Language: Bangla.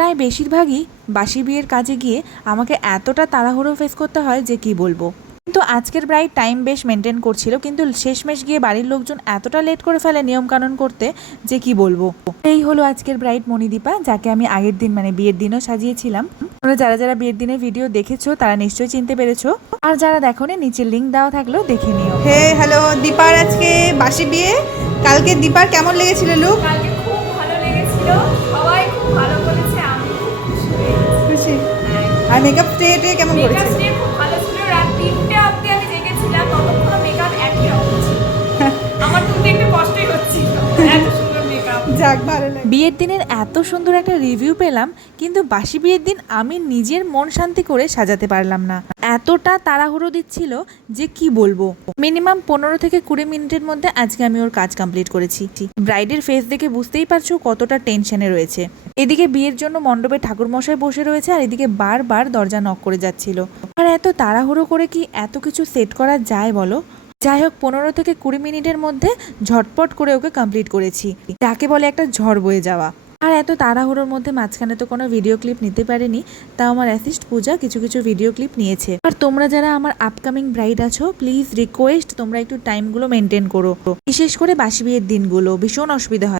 প্রায় বেশিরভাগই বাসি বিয়ের কাজে গিয়ে আমাকে এতটা তাড়াহুড়ো ফেস করতে হয় যে কি বলবো। কিন্তু আজকের ব্রাইড টাইম বেশ মেনটেন করছিল, কিন্তু শেষমেশ গিয়ে বাড়ির লোকজন এতটা লেট করে ফেলে নিয়মকানুন করতে যে কি বলবো। এই হলো আজকের ব্রাইড মণিদীপা, যাকে আমি আগের দিন মানে বিয়ের দিনও সাজিয়েছিলাম। তোমরা যারা যারা বিয়ের দিনের ভিডিও দেখেছো তারা নিশ্চয়ই চিনতে পেরেছো, আর যারা দেখোনি নিচে লিঙ্ক দেওয়া থাকলেও দেখে নিও। হে হ্যালো, দীপার আজকে বাসি বিয়ে। কালকে দীপার কেমন লেগেছিল লুক? কালকে খুব ভালো লেগেছিল, সবাই খুব ভালো বলেছে, আমি খুব খুশি হয়ে গেছি। খুশি? আর মেকআপ স্টেটে কেমন মেকআপ করেছে? স্টে খুব ভালো ছিল, রাত 3টে অবধি আমি জেগেছিলাম, ততক্ষণ মেকআপ একই রকম ছিল। আমার তুলতে একটু কষ্টই হচ্ছিল, এত সুন্দর মেকআপ। যাক, ভালো লাগে। বিয়ের দিনের এত সুন্দর একটা রিভিউ পেলাম, কিন্তু বাসি বিয়ের দিন আমি নিজের মন শান্তি করে সাজাতে পারলাম না। এতটা তাড়াহুড়ো দিচ্ছিল যে কি বলবো। মিনিমাম 15 থেকে 20 মিনিটের মধ্যে আজকে আমি ওর কাজ কমপ্লিট করেছি। ব্রাইডের ফেস দেখে বুঝতেই পারছো কতটা টেনশনে রয়েছে। এদিকে বিয়ের জন্য মণ্ডপে ঠাকুরমশাই বসে রয়েছে, আর এদিকে বারবার দরজা নক করে যাচ্ছিল। আর এত তাড়াহুড়ো করে কি এত কিছু সেট করা যায় বলো? যাই হোক, 15 থেকে 20 মিনিটের মধ্যে ঝটপট করে ওকে কমপ্লিট করেছি, যাকে বলে একটা ঝড় বয়ে যাওয়া। আর এত তাড়াহুড়োর মধ্যে মাঝখানে তো কোনো ভিডিও ক্লিপ নিতে পারিনি, তাও আমার অ্যাসিস্ট পূজা কিছু কিছু ভিডিও ক্লিপ নিয়েছে। আর তোমরা যারা আমার আপকামিং ব্রাইড আছো, প্লিজ রিকোয়েস্ট তোমরা একটু টাইমগুলো মেনটেন করো, বিশেষ করে বাসি বিয়ের দিনগুলো ভীষণ অসুবিধা হয়।